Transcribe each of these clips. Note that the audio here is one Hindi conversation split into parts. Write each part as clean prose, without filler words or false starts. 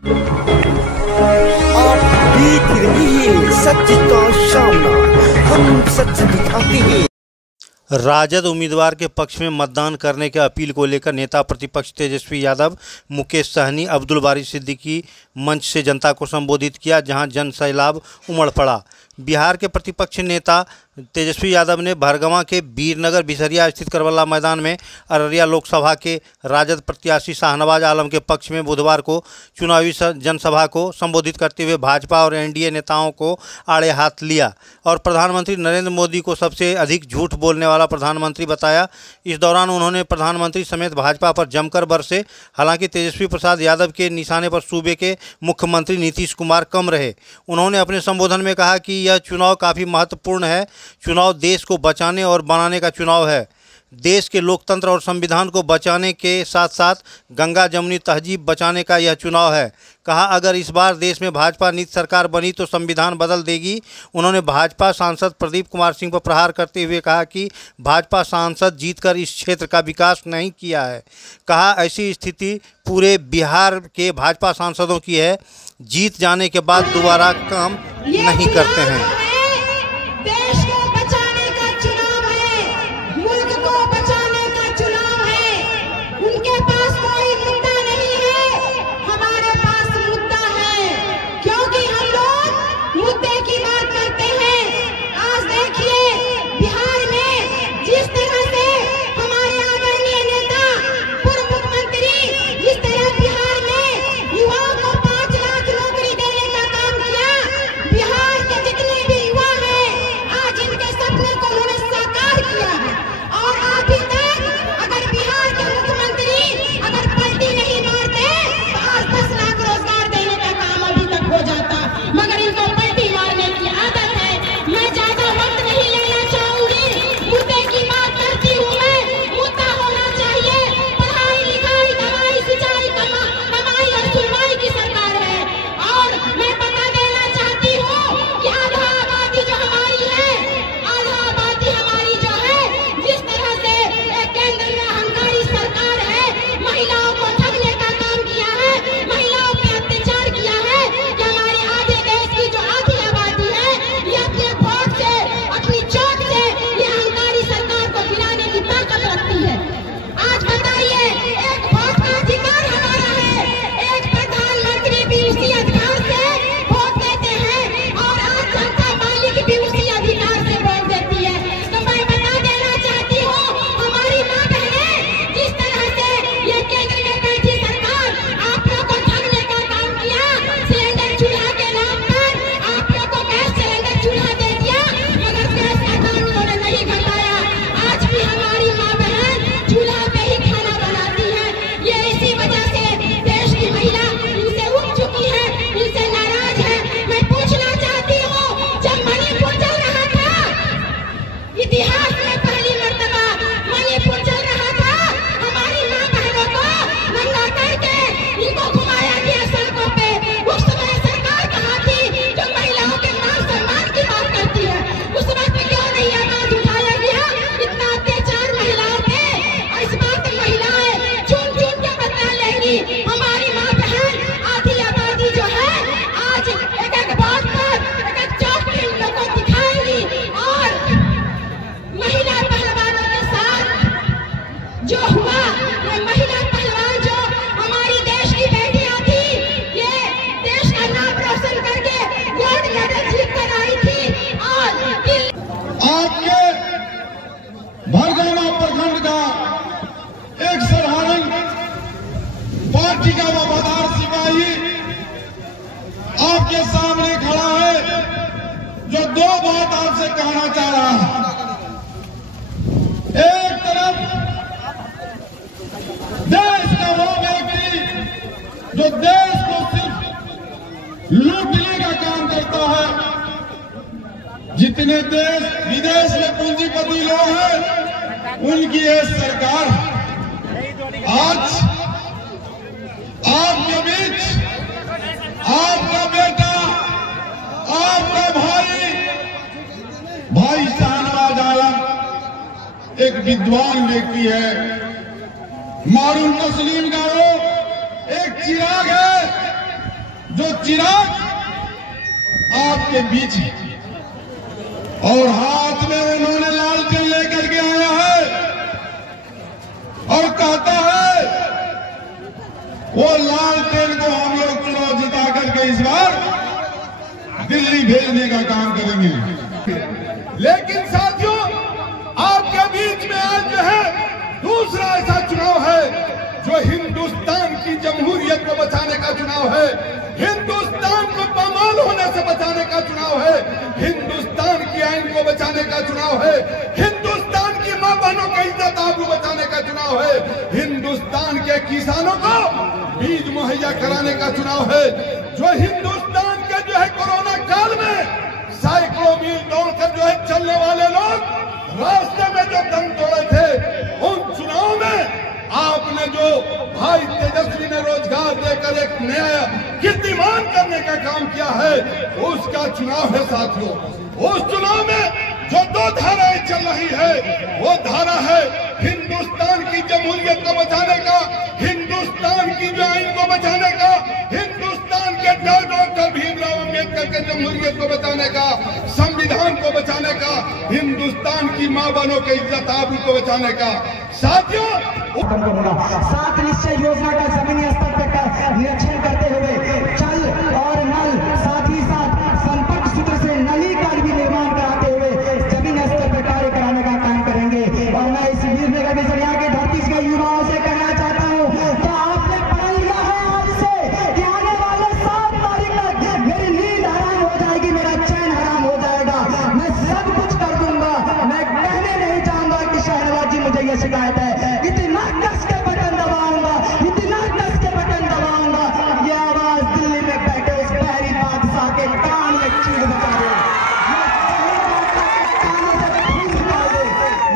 आप देख रहे हैं सच का सामना, हम सच दिखाते हैं। राजद उम्मीदवार के पक्ष में मतदान करने की अपील को लेकर नेता प्रतिपक्ष तेजस्वी यादव, मुकेश सहनी, अब्दुल बारी सिद्दीकी मंच से जनता को संबोधित किया, जहां जन सैलाब उमड़ पड़ा। बिहार के प्रतिपक्ष नेता तेजस्वी यादव ने भरगवां के वीरनगर बिसरिया स्थित करबला मैदान में अररिया लोकसभा के राजद प्रत्याशी शाहनवाज आलम के पक्ष में बुधवार को चुनावी जनसभा को संबोधित करते हुए भाजपा और एनडीए नेताओं को आड़े हाथ लिया और प्रधानमंत्री नरेंद्र मोदी को सबसे अधिक झूठ बोलने वाला प्रधानमंत्री बताया। इस दौरान उन्होंने प्रधानमंत्री समेत भाजपा पर जमकर बरसे। हालांकि तेजस्वी प्रसाद यादव के निशाने पर सूबे के मुख्यमंत्री नीतीश कुमार कम रहे। उन्होंने अपने संबोधन में कहा कि यह चुनाव काफ़ी महत्वपूर्ण है। चुनाव देश को बचाने और बनाने का चुनाव है। देश के लोकतंत्र और संविधान को बचाने के साथ साथ गंगा जमुनी तहजीब बचाने का यह चुनाव है। कहा, अगर इस बार देश में भाजपा नीति सरकार बनी तो संविधान बदल देगी। उन्होंने भाजपा सांसद प्रदीप कुमार सिंह पर प्रहार करते हुए कहा कि भाजपा सांसद जीतकर इस क्षेत्र का विकास नहीं किया है। कहा, ऐसी स्थिति पूरे बिहार के भाजपा सांसदों की है, जीत जाने के बाद दोबारा काम नहीं करते हैं। देश को बचाने का चुनाव है, मुल्क को बचाने का चुनाव है। उनके पास कोई मुद्दा नहीं है, हमारे पास मुद्दा है, क्योंकि हम लोग मुद्दे की बात करते हैं। आज देखिए बिहार में जिस तरह से हमारे आदरणीय नेता पूर्व मुख्यमंत्री जिस तरह बिहार में युवाओं को 5 लाख नौकरी देने का काम किया, बिहार के जितने भी युवा सपने को उन्होंने साकार किया है। और अभी तक अगर बिहार के मुख्यमंत्री अगर पलटी नहीं मारते तो आज 10 लाख रोजगार देने का काम अभी तक हो जाता, मगर इनको पलटी मारने की आदत है। मैं ज्यादा वक्त नहीं लेना चाहूंगी, मुद्दे की बात करती हूँ मैं। मुद्दा होना चाहिए पढ़ाई लिखाई, दवाई, सिंचाई, कमाई और सुनवाई की सरकार है। और मैं बता देना चाहती हूँ कि आधा आबादी जो हमारी है, हमारी जो है, जिस तरह से केंद्र में अहंकारी सरकार है, महिलाओं को ठगने का काम किया है, महिलाओं पे अत्याचार किया है, कि हमारे आधे देश की जो आधी आबादी है ये अपने वोट से, अपनी चोट से ये अहंकारी सरकार को गिराने की ताकत रखती है। आज बताइए, एक वोट का अधिकार हमारा है, एक प्रधानमंत्री भी उसी अधिकार से वोट देते हैं और आज जनता मालिक भी उसी अधिकार से वोट देती है। इतिहास में पहली मर्तबा मणिपुर चल रहा था, हमारी माँ बहनों को नंगा करके इनको घुमाया गया सड़कों पे। उस समय सरकार कहाँ थी जो महिलाओं के मान सम्मान की बात करती है? उस वक्त क्यों नहीं आवाज उठाया गया? इतना अत्याचार महिलाओं पे, इस बात महिलाएं चुन चुन के बता लेंगी। हमारी माँ बहन आधी आबादी जो है आज एक बात पर एक चौक पे इन लोगों को दिखाएंगी। और महिला पहलवानों के साथ जो हुआ, वो महिला पहलवान जो हमारी देश की बेटियां थी, ये देश का नाम रोशन करके गोल्ड मेडल जीत कर आई थी। और आपके भरगवां प्रखंड का एक साधारण पार्टी का वफादार सिपाही आपके सामने खड़ा है, जो 2 बात आपसे कहना चाह रहा है। एक तरफ देश का वो व्यक्ति जो देश को सिर्फ लूटने का काम करता है, जितने देश विदेश में पूंजीपति लोग हैं उनकी ये सरकार आज आपके बीच आपका बेटा, आपका भाई शाहनवाज आलम एक विद्वान व्यक्ति है। मारून तस्लीम का वो एक चिराग है वो चिराग आपके बीच है और हाथ में उन्होंने लालटेन लेकर के आया है और कहता है वो लालटेन को हम लोग चुनाव जिता करके इस बार दिल्ली भेजने का काम करेंगे। लेकिन साथियों, आपके बीच में आज जो है दूसरा ऐसा चुनाव है जो हिंदुस्तान की जमहूरियत को बचाने का चुनाव है, हिंदुस्तान को पामाल होने से बचाने का चुनाव है, हिंदुस्तान की आइन को बचाने का चुनाव है, हिंदुस्तान की मां बहनों का इज्जत आबरू बचाने का चुनाव है, हिंदुस्तान के किसानों को बीज मुहैया कराने का चुनाव है, जो हिंदुस्तान के जो है कोरोना काल में सैकड़ों मील दौड़कर जो है चलने वाले लोग रास्ते में जो दम तोड़े थे, उन चुनाव में आपने जो भाई तेजस्वी ने रोजगार देकर एक नया कीर्तिमान करने का काम किया है, उसका चुनाव है साथियों। उस चुनाव में जो दो धाराएं चल रही है, वो धारा है हिंदुस्तान की जमहूरियत को बचाने का, हिंदुस्तान की जो आइन को बचाने का, हिंदुस्तान के डॉक्टर भीमराव अम्बेडकर के जमहूरियत को बचाने का, संविधान को बचाने का, हिंदुस्तान की मां बहनों के इज्जत आबरू को बचाने का। साथियों, सात निश्चय योजना का जमीनी स्तर पर निरीक्षण करते हुए जल और नल, साथ ही साथ संपर्क सूत्र से नली का भी निर्माण कराते हुए जमीनी स्तर पर कार्य कराने का काम करेंगे। और मैं इस वीरनगर बेसरिया की धरती के युवाओं से कहना चाहता हूँ, तो आपने पढ़ लिया है आज से कि आने वाले 7 तारीख तक मेरी नींद हराम हो जाएगी, मेरा चैन हराम हो जाएगा, मैं सब कुछ कर दूंगा। मैं कहने नहीं चाहूंगा कि शहनवाज जी मुझे ये शिकायत है, इतना कस के बटन दबाऊंगा, इतना कस के बटन दबाऊंगा, ये आवाज दिल्ली में बैठे उस पहली बादशाह के कान में चीड़ बता दे,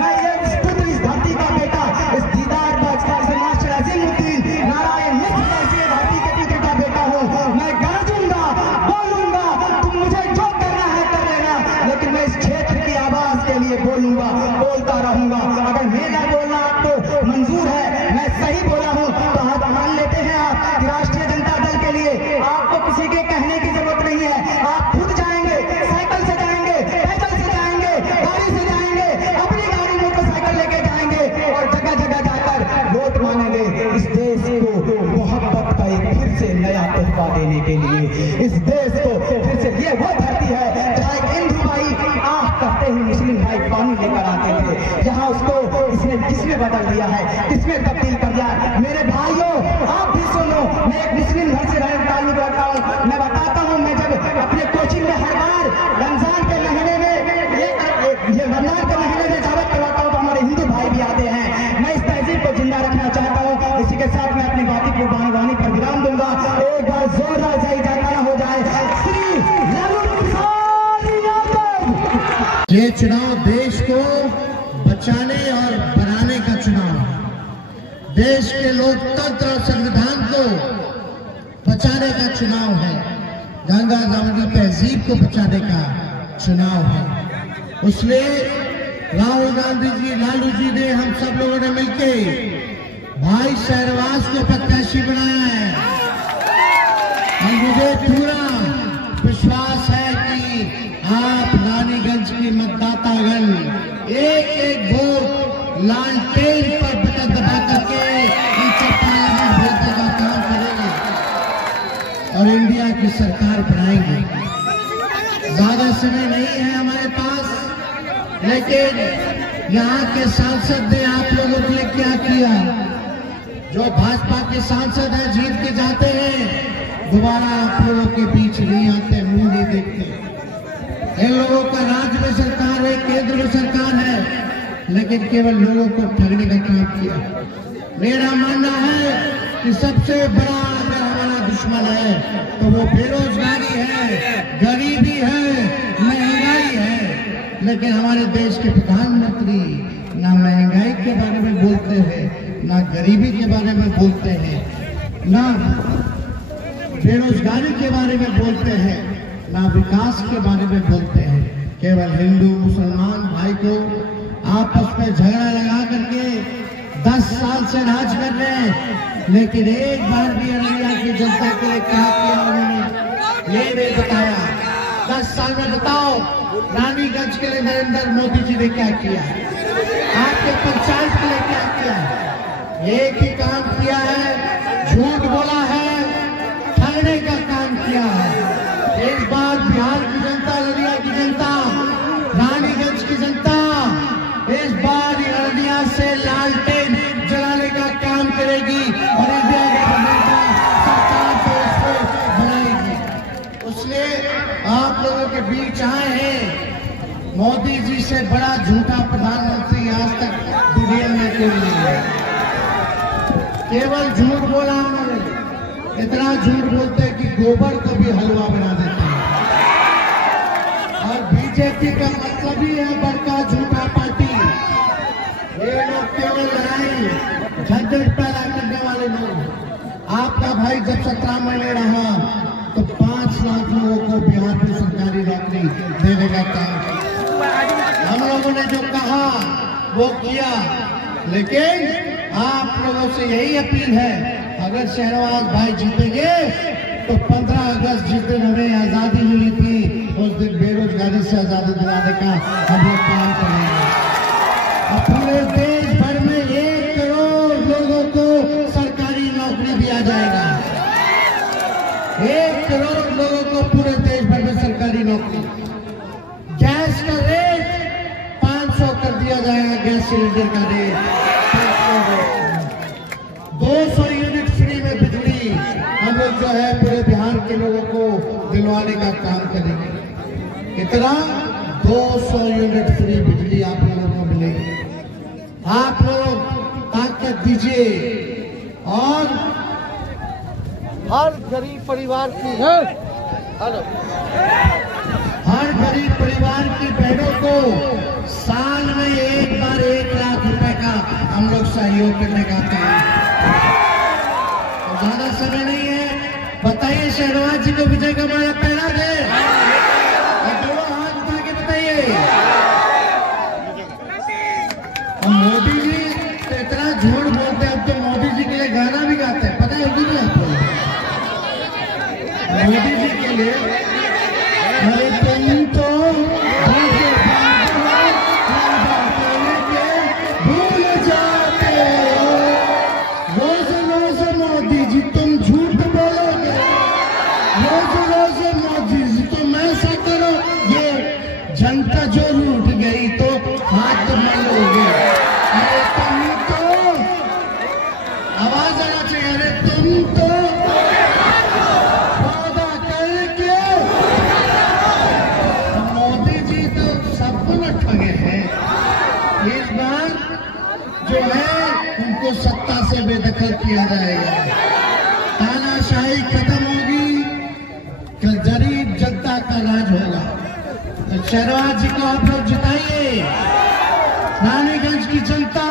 मैं ये खुद इस धरती का बेटा, इस दीदार बादशाह से मास्टर अजीमुद्दीन नारायण मिश्र जैसी धरती के पुत्र का बेटा हूँ। मैं गरजूंगा, बोलूंगा, तुम मुझे जो करना है कर लेना, लेकिन मैं इस क्षेत्र की आवाज के लिए बोलूंगा, बोलता रहूंगा। अगर मेरा बोलना आपको मंजूर है, मैं सही बोला हूं, तो आप मान लेते हैं आप कि राष्ट्रीय जनता दल के लिए आपको किसी के कहने की जरूरत नहीं है, आप खुद जाएंगे, साइकिल से जाएंगे, पैदल से जाएंगे, गाड़ी से जाएंगे, अपनी गाड़ी मोटरसाइकिल लेके जाएंगे और जगह जगह जाकर वोट मांगेंगे, इस देश को मोहब्बत का एक फिर से नया तोहफा देने के लिए। इस देश को फिर से, ये वो धरती है जहाँ एक हिंदू भाई आह करते ही मुस्लिम भाई पानी लेकर आते थे, जहाँ उसको इसने किसने बदल दिया है, किसने तब्दील कर दिया है। मेरे भाइयों, आप भी सुनो, मैं एक मुस्लिम घर से ताल्लुक रखता हूँ। मैं बताता हूँ, मैं जब अपने कोचिंग में हर बार रमजान के महीने में ये रमजान के महीने में दावत करवाता हूँ, तो हमारे हिंदू भाई भी आते हैं। मैं इस तहजीब को जिंदा रखना चाहता हूँ। इसी के साथ मैं अपनी बातें को वाणी पर विराम दूंगा। एक बार जोरदार जय जयकारा हो जाए, श्री लालू प्रसाद यादव। ये चुनाव देश को बचाने और बनाने का चुनाव है, देश के लोकतंत्र और संविधान को बचाने का चुनाव है, गंगा जमुनी तहजीब को बचाने का चुनाव है। उसमें राहुल गांधी जी, लालू जी ने, हम सब लोगों ने मिलकर भाई शहनवाज को प्रत्याशी बनाया है और मुझे पूरा विश्वास है कि आप रानीगंज की मतदातागण एक एक वोट लालटेन पर बटन दबा करके इनसे पार्लियामेंट भेजने का काम करेंगे और इंडिया की सरकार बनाएंगे। ज्यादा समय नहीं है हमारे पास, लेकिन यहाँ के सांसद ने आप लोगों के लिए क्या किया। जो भाजपा के सांसद हैं, जीत के जाते हैं, दोबारा आप लोगों के बीच नहीं आते, मुंह नहीं देखते। इन लोगों का राज्य में सरकार है, केंद्र में सरकार है, लेकिन केवल लोगों को ठगने का काम किया। मेरा मानना है कि सबसे बड़ा अगर हमारा दुश्मन है तो वो बेरोजगारी है, गरीबी है, महंगाई है। लेकिन हमारे देश के प्रधानमंत्री ना महंगाई के बारे में बोलते हैं, ना गरीबी के बारे में बोलते हैं, ना बेरोजगारी के बारे में बोलते हैं, ना विकास के बारे में बोलते हैं। केवल हिंदू मुसलमान भाई को आपस में झगड़ा लगा करके 10 साल से राज कर रहे हैं, लेकिन एक बार भी अररिया की जनता के लिए क्या किया उन्होंने ये नहीं बताया। 10 साल में बताओ रानीगंज के लिए नरेंद्र मोदी जी ने क्या किया, आपके पंचायत के लिए क्या किया? एक ही काम किया है, झूठ बोला है, ठगने का काम किया है। इस बार बिहार की जनता, अररिया की जनता, रानीगंज की जनता इस बार अररिया से लालटेन जलाने का काम करेगी और इंडिया गठबंधन का सरकार को इसमें बनाएगी। इसलिए आप लोगों के बीच आए हैं। मोदी जी से बड़ा झूठा प्रधानमंत्री आज तक दुनिया में कोई नहीं है। केवल झूठ बोला उन्होंने, इतना झूठ बोलते कि गोबर को भी हलवा बना देते हैं। और बीजेपी का मतलब ही है बड़का झूठा पार्टी। ये लोग केवल लड़ाई झंझट पैदा करने वाले लोग। आपका भाई जब 17 महीने रहा तो 5 लाख लोगों को बिहार में सरकारी नौकरी देने का काम हम लोगों ने जो कहा वो किया। लेकिन आप लोगों से यही अपील है, अगर शहनवाज भाई जीतेंगे तो 15 अगस्त जिस दिन हमें आजादी मिली थी उस दिन बेरोजगारी से आजादी दिलाने का हम लोग काम करेंगे। पूरे देश भर में 1 करोड़ लोगों को सरकारी नौकरी दिया जाएगा। 1 करोड़ लोगों को पूरे देश भर में सरकारी नौकरी। गैस का रेट 500 कर दिया जाएगा, गैस सिलेंडर का रेट 200 यूनिट फ्री में बिजली हम लोग जो है पूरे बिहार के लोगों को दिलवाने का काम करेंगे। कितना? 200 यूनिट फ्री बिजली आप लोगों को मिलेगी। आप लोग ताकत दीजिए और हर गरीब परिवार की बहनों को साल में एक बार 1 लाख रुपए का हम लोग सहयोग करने का काम। तो ज्यादा समय नहीं है, बताइए शहनवाज जी को विजय का माला पहना दे। दोनों हाथ उठा के बताइए। और मोदी जी तो इतना झूठ बोलते हैं, अब तो मोदी जी के लिए गाना भी गाते हैं, पता है कि नहीं आपको? मोदी जी के लिए अरे तुम तो भूल जाते हो, रोज रोज मोदी जी तुम झूठ बोलोगे, रोज रोज मोदी जी तुम ऐसा करो, ये जनता जो रूठ गई तो हाथ मलोगे। अरे तुम तो, आवाज आना चाहिए, अरे तुम तो वादा करके। मोदी जी तो सबको न ठगे हैं। इस बार जो है उनको सत्ता से बेदखल किया जाएगा, तानाशाही खत्म होगी, कल गरीब जनता का राज होगा। तो शहनवाज जी को आप लोग जिताइए। रानीगंज की जनता